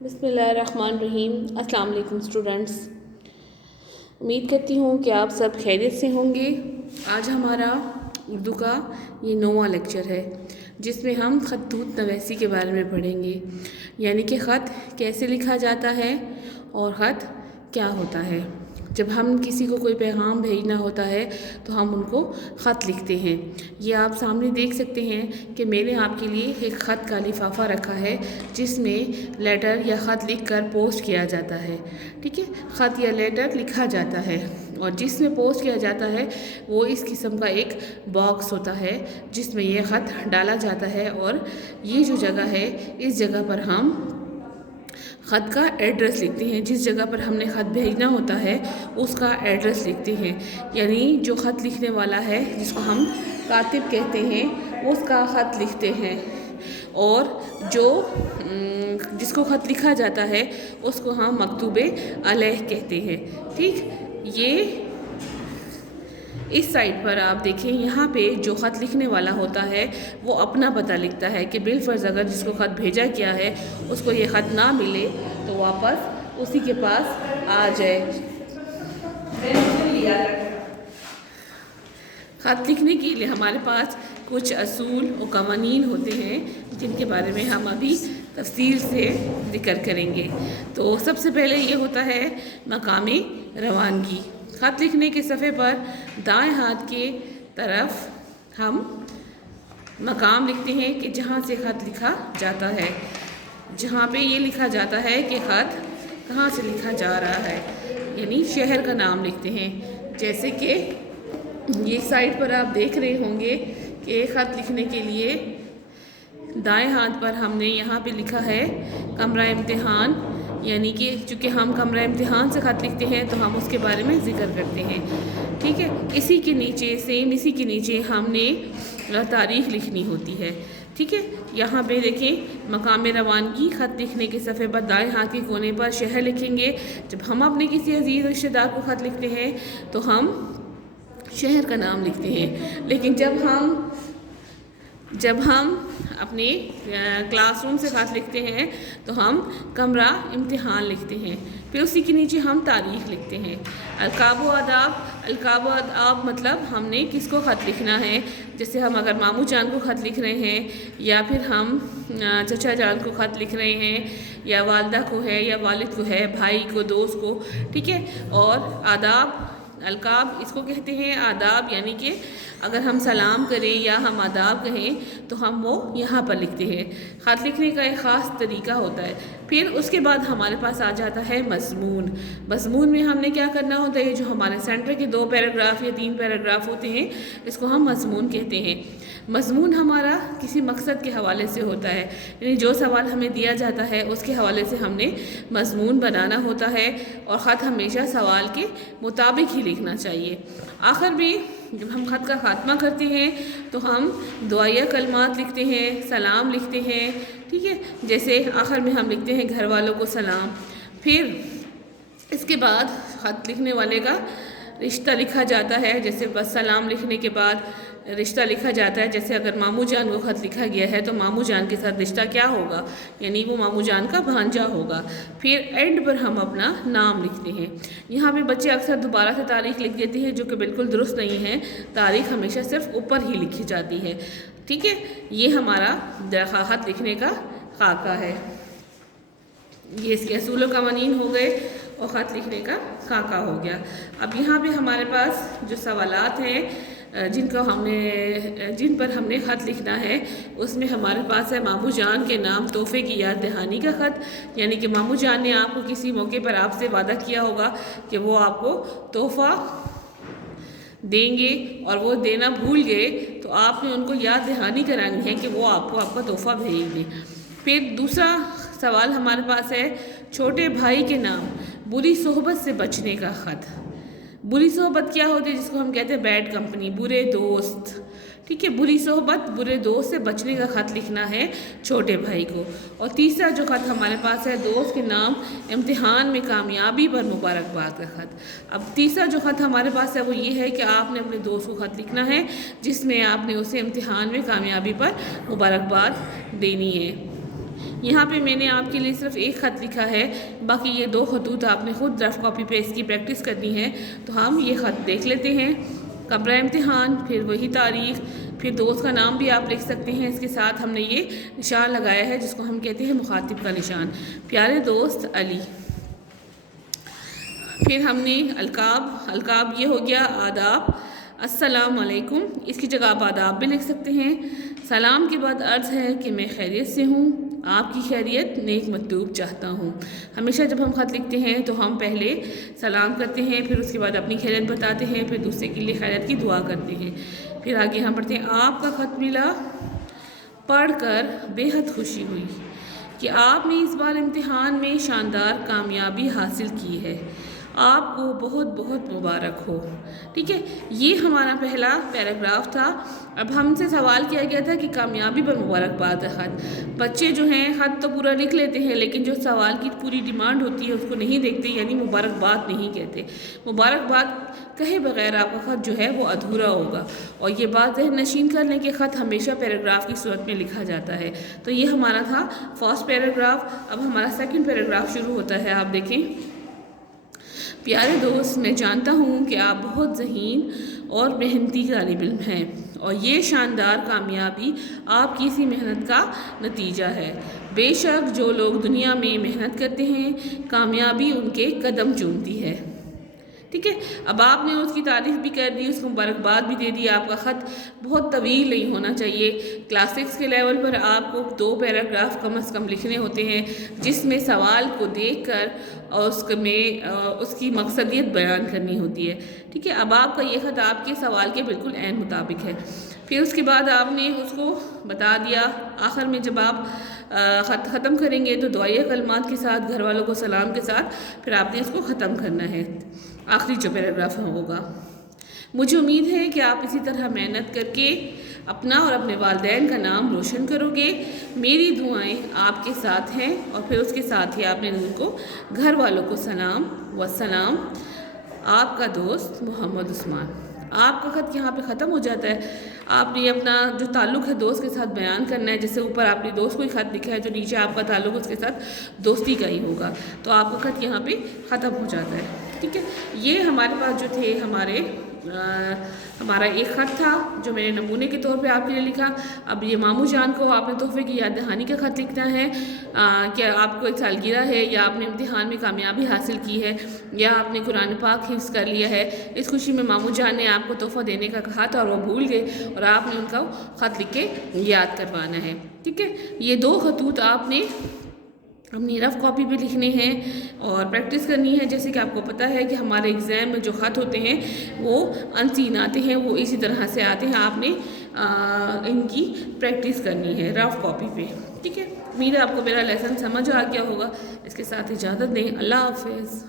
بسم اللہ الرحمن الرحیم۔ السلام علیکم اسٹوڈنٹس، امید کرتی ہوں کہ آپ سب خیریت سے ہوں گے۔ آج ہمارا اردو کا یہ 9واں لیکچر ہے جس میں ہم خطوط نویسی کے بارے میں پڑھیں گے، یعنی کہ خط کیسے لکھا جاتا ہے اور خط کیا ہوتا ہے۔ جب ہم کسی کو کوئی پیغام بھیجنا ہوتا ہے تو ہم ان کو خط لکھتے ہیں۔ یہ آپ سامنے دیکھ سکتے ہیں کہ میں نے آپ کے لیے ایک خط کا لفافہ رکھا ہے جس میں لیٹر یا خط لکھ کر پوسٹ کیا جاتا ہے۔ ٹھیک ہے، خط یا لیٹر لکھا جاتا ہے اور جس میں پوسٹ کیا جاتا ہے وہ اس قسم کا ایک باکس ہوتا ہے جس میں یہ خط ڈالا جاتا ہے، اور یہ جو جگہ ہے اس جگہ پر ہم خط کا ایڈریس لکھتے ہیں۔ جس جگہ پر ہم نے خط بھیجنا ہوتا ہے اس کا ایڈریس لکھتے ہیں، یعنی جو خط لکھنے والا ہے جس کو ہم کاتب کہتے ہیں اس کا خط لکھتے ہیں، اور جس کو خط لکھا جاتا ہے اس کو ہم مکتوب علیہ کہتے ہیں۔ ٹھیک، یہ اس سائڈ پر آپ دیکھیں، یہاں پہ جو خط لکھنے والا ہوتا ہے وہ اپنا پتہ لکھتا ہے کہ بالفرض اگر جس کو خط بھیجا گیا ہے اس کو یہ خط نہ ملے تو واپس اسی کے پاس آ جائے۔ خط لکھنے کے لیے ہمارے پاس کچھ اصول و قوانین ہوتے ہیں جن کے بارے میں ہم ابھی تفصیل سے ذکر کریں گے۔ تو سب سے پہلے یہ ہوتا ہے مقام روانگی۔ خط لکھنے کے صفحے پر دائیں ہاتھ کے طرف ہم مقام لکھتے ہیں کہ جہاں سے خط لکھا جاتا ہے، جہاں پہ یہ لکھا جاتا ہے کہ خط کہاں سے لکھا جا رہا ہے، یعنی شہر کا نام لکھتے ہیں۔ جیسے کہ یہ سائٹ پر آپ دیکھ رہے ہوں گے کہ خط لکھنے کے لیے دائیں ہاتھ پر ہم نے یہاں پہ لکھا ہے کمرہ امتحان، یعنی کہ چونکہ ہم کمرہ امتحان سے خط لکھتے ہیں تو ہم اس کے بارے میں ذکر کرتے ہیں۔ ٹھیک ہے، اسی کے نیچے ہم نے تاریخ لکھنی ہوتی ہے۔ ٹھیک ہے، یہاں پہ دیکھیں مقام روانگی، خط لکھنے کے صفحے پر دائیں ہاتھ کے کونے پر شہر لکھیں گے۔ جب ہم اپنے کسی عزیز رشتہ دار کو خط لکھتے ہیں تو ہم شہر کا نام لکھتے ہیں، لیکن جب ہم اپنے کلاس روم سے خط لکھتے ہیں تو ہم کمرہ امتحان لکھتے ہیں۔ پھر اسی کے نیچے ہم تاریخ لکھتے ہیں۔ القاب و آداب مطلب ہم نے کس کو خط لکھنا ہے، جیسے ہم اگر ماموں جان کو خط لکھ رہے ہیں، یا پھر ہم چچا جان کو خط لکھ رہے ہیں، یا والدہ کو ہے یا والد کو ہے، بھائی کو، دوست کو۔ ٹھیک ہے، اور آداب، القاب اس کو کہتے ہیں آداب، یعنی کہ اگر ہم سلام کریں یا ہم آداب کہیں تو ہم وہ یہاں پر لکھتے ہیں۔ خط لکھنے کا ایک خاص طریقہ ہوتا ہے۔ پھر اس کے بعد ہمارے پاس آ جاتا ہے مضمون میں ہم نے کیا کرنا ہوتا ہے، جو ہمارے سینٹر کے 2 پیراگراف یا 3 پیراگراف ہوتے ہیں اس کو ہم مضمون کہتے ہیں۔ مضمون ہمارا کسی مقصد کے حوالے سے ہوتا ہے، یعنی جو سوال ہمیں دیا جاتا ہے اس کے حوالے سے ہم نے مضمون بنانا ہوتا ہے، اور خط ہمیشہ سوال کے مطابق ہی لکھنا چاہیے۔ آخر میں جب ہم خط کا خاتمہ کرتے ہیں تو ہم دعائیہ کلمات لکھتے ہیں، سلام لکھتے ہیں۔ ٹھیک ہے، جیسے آخر میں ہم لکھتے ہیں گھر والوں کو سلام۔ پھر اس کے بعد خط لکھنے والے کا رشتہ لکھا جاتا ہے، جیسے بس سلام لکھنے کے بعد رشتہ لکھا جاتا ہے۔ جیسے اگر ماموں جان کو خط لکھا گیا ہے تو ماموں جان کے ساتھ رشتہ کیا ہوگا، یعنی وہ ماموں جان کا بھانجا ہوگا۔ پھر اینڈ پر ہم اپنا نام لکھتے ہیں۔ یہاں پہ بچے اکثر دوبارہ سے تاریخ لکھ دیتے ہیں، جو کہ بالکل درست نہیں ہے۔ تاریخ ہمیشہ صرف اوپر ہی لکھی جاتی ہے۔ ٹھیک ہے، یہ ہمارا خط لکھنے کا خاکہ ہے۔ یہ اس کے اصول و قوانین ہو گئے اور خط لکھنے کا خاکہ ہو گیا۔ اب یہاں پہ ہمارے پاس جو سوالات ہیں جن پر ہم نے خط لکھنا ہے، اس میں ہمارے پاس ہے ماموں جان کے نام تحفے کی یاد دہانی کا خط، یعنی کہ ماموں جان نے آپ کو کسی موقع پر آپ سے وعدہ کیا ہوگا کہ وہ آپ کو تحفہ دیں گے اور وہ دینا بھول گئے تو آپ نے ان کو یاد دہانی کرانی ہے کہ وہ آپ کا تحفہ بھیج دیں۔ پھر دوسرا سوال ہمارے پاس ہے چھوٹے بھائی کے نام بری صحبت سے بچنے کا خط۔ بری صحبت کیا ہوتی ہے، جس کو ہم کہتے ہیں بیڈ کمپنی، برے دوست۔ ٹھیک ہے، بری صحبت، برے دوست سے بچنے کا خط لکھنا ہے چھوٹے بھائی کو۔ اور تیسرا جو خط ہمارے پاس ہے دوست کے نام امتحان میں کامیابی پر مبارکباد کا خط۔ اب تیسرا جو خط ہمارے پاس ہے وہ یہ ہے کہ آپ نے اپنے دوست کو خط لکھنا ہے جس میں آپ نے اسے امتحان میں کامیابی پر مبارکباد دینی ہے۔ یہاں پہ میں نے آپ کے لیے صرف ایک خط لکھا ہے، باقی یہ 2 خطوط آپ نے خود رف کاپی پہ اس کی پریکٹس کرنی ہے۔ تو ہم یہ خط دیکھ لیتے ہیں، کمرہ امتحان، پھر وہی تاریخ، پھر دوست کا نام بھی آپ لکھ سکتے ہیں، اس کے ساتھ ہم نے یہ نشان لگایا ہے جس کو ہم کہتے ہیں مخاطب کا نشان، پیارے دوست علی۔ پھر ہم نے القاب یہ ہو گیا آداب، السلام علیکم، اس کی جگہ آپ آداب بھی لکھ سکتے ہیں۔ سلام کے بعد عرض ہے کہ میں خیریت سے ہوں، آپ کی خیریت نیک مطلوب چاہتا ہوں۔ ہمیشہ جب ہم خط لکھتے ہیں تو ہم پہلے سلام کرتے ہیں، پھر اس کے بعد اپنی خیریت بتاتے ہیں، پھر دوسرے کے لیے خیریت کی دعا کرتے ہیں۔ پھر آگے ہم پڑھتے ہیں، آپ کا خط ملا، پڑھ کر بے حد خوشی ہوئی کہ آپ نے اس بار امتحان میں شاندار کامیابی حاصل کی ہے، آپ کو بہت بہت مبارک ہو۔ ٹھیک ہے، یہ ہمارا پہلا پیراگراف تھا۔ اب ہم سے سوال کیا گیا تھا کہ کامیابی پر مبارکباد ہے خط۔ بچے جو ہیں خط تو پورا لکھ لیتے ہیں لیکن جو سوال کی پوری ڈیمانڈ ہوتی ہے اس کو نہیں دیکھتے، یعنی مبارکباد نہیں کہتے۔ مبارکباد کہے بغیر آپ کا خط جو ہے وہ ادھورا ہوگا، اور یہ بات ذہن نشین کر لیں کہ خط ہمیشہ پیراگراف کی صورت میں لکھا جاتا ہے۔ تو یہ ہمارا تھا فرسٹ پیراگراف۔ اب ہمارا سیکنڈ پیراگراف شروع ہوتا ہے، آپ دیکھیں، پیارے دوست، میں جانتا ہوں کہ آپ بہت ذہین اور محنتی طالب علم ہیں، اور یہ شاندار کامیابی آپ کی اسی محنت کا نتیجہ ہے۔ بے شک جو لوگ دنیا میں محنت کرتے ہیں، کامیابی ان کے قدم چومتی ہے۔ ٹھیک ہے، اب آپ نے اس کی تعریف بھی کر دی، اس کو مبارکباد بھی دے دی۔ آپ کا خط بہت طویل نہیں ہونا چاہیے۔ کلاس 6 کے لیول پر آپ کو 2 پیراگراف کم از کم لکھنے ہوتے ہیں، جس میں سوال کو دیکھ کر اور اس کی مقصدیت بیان کرنی ہوتی ہے۔ ٹھیک ہے، اب آپ کا یہ خط آپ کے سوال کے بالکل عین مطابق ہے۔ پھر اس کے بعد آپ نے اس کو بتا دیا، آخر میں جب آپ خط ختم کریں گے تو دعائیہ کلمات کے ساتھ، گھر والوں کو سلام کے ساتھ پھر آپ نے اس کو ختم کرنا ہے، آخری جو پیراگراف ہوگا۔ مجھے امید ہے کہ آپ اسی طرح محنت کر کے اپنا اور اپنے والدین کا نام روشن کرو گے۔ میری دعائیں آپ کے ساتھ ہیں، اور پھر اس کے ساتھ ہی آپ نے ان کو گھر والوں کو سلام والسلام، آپ کا دوست محمد عثمان۔ آپ کا خط یہاں پہ ختم ہو جاتا ہے۔ آپ نے اپنا جو تعلق ہے دوست کے ساتھ بیان کرنا ہے، جیسے اوپر آپ نے دوست کو ہی خط لکھا ہے، جو نیچے آپ کا تعلق اس کے ساتھ دوستی کا ہی ہوگا، تو آپ کا خط یہاں پہ ختم ہو جاتا ہے۔ ٹھیک ہے، یہ ہمارے پاس جو تھے ہمارا ایک خط تھا جو میں نے نمونے کے طور پہ آپ کے لیے لکھا۔ اب یہ ماموں جان کو آپ نے تحفے کی یاد دہانی کا خط لکھنا ہے، کہ آپ کو ایک سالگرہ ہے، یا آپ نے امتحان میں کامیابی حاصل کی ہے، یا آپ نے قرآن پاک حفظ کر لیا ہے۔ اس خوشی میں ماموں جان نے آپ کو تحفہ دینے کا کہا تھا اور وہ بھول گئے، اور آپ نے ان کا خط لکھ کے یاد کروانا ہے۔ ٹھیک ہے، یہ 2 خطوط آپ نے اپنی رف کاپی پہ لکھنے ہیں اور پریکٹس کرنی ہے۔ جیسے کہ آپ کو پتہ ہے کہ ہمارے ایگزام میں جو خط ہوتے ہیں وہ انسین آتے ہیں، وہ اسی طرح سے آتے ہیں، آپ نے ان کی پریکٹس کرنی ہے رف کاپی پہ۔ ٹھیک ہے، امید ہے آپ کو میرا لیسن سمجھ آ گیا ہوگا۔ اس کے ساتھ اجازت دیں، اللہ حافظ۔